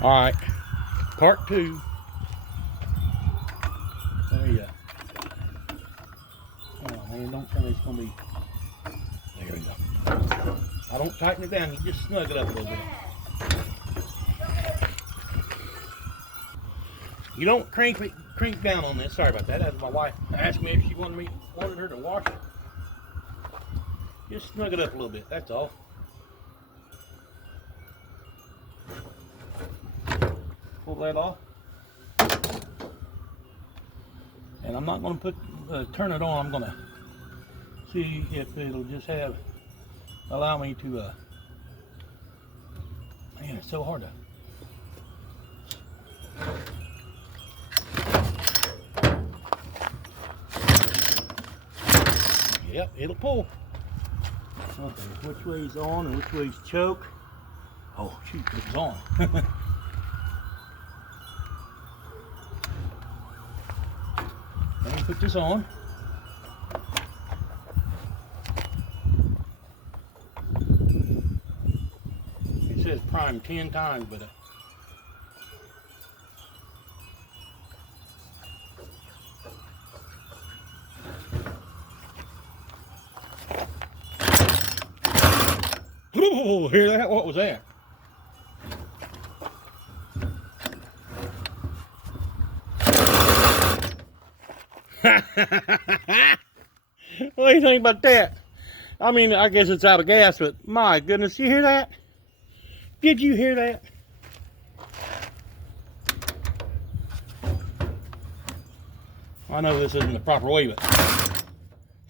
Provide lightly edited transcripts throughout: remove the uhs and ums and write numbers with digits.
All right, part two. There you go. Oh man, don't tell me it's gonna be. There we go. I don't tighten it down. You just snug it up a little bit. You don't crank down on this. Sorry about that. That's my wife asked me if she wanted her to wash it. Just snug it up a little bit. That's all. Pull that off. And I'm not going to turn it on. I'm going to see if it'll just allow me to, man, it's so hard to. Yep, it'll pull. Okay, which way's on and which way's choke? Oh, shoot, it's on. Let me put this on. It says prime 10 times, but oh, hear that? What was that? What do you think about that? I mean, I guess it's out of gas, but my goodness, you hear that? Did you hear that? I know this isn't the proper way, but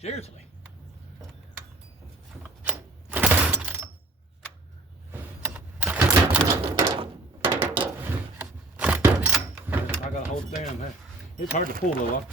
seriously. I gotta hold it down. It's hard to pull though.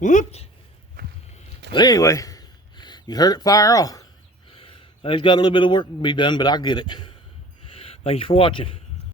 Whoops. But anyway, you heard it fire off. It's got a little bit of work to be done, but I get it. Thanks for watching.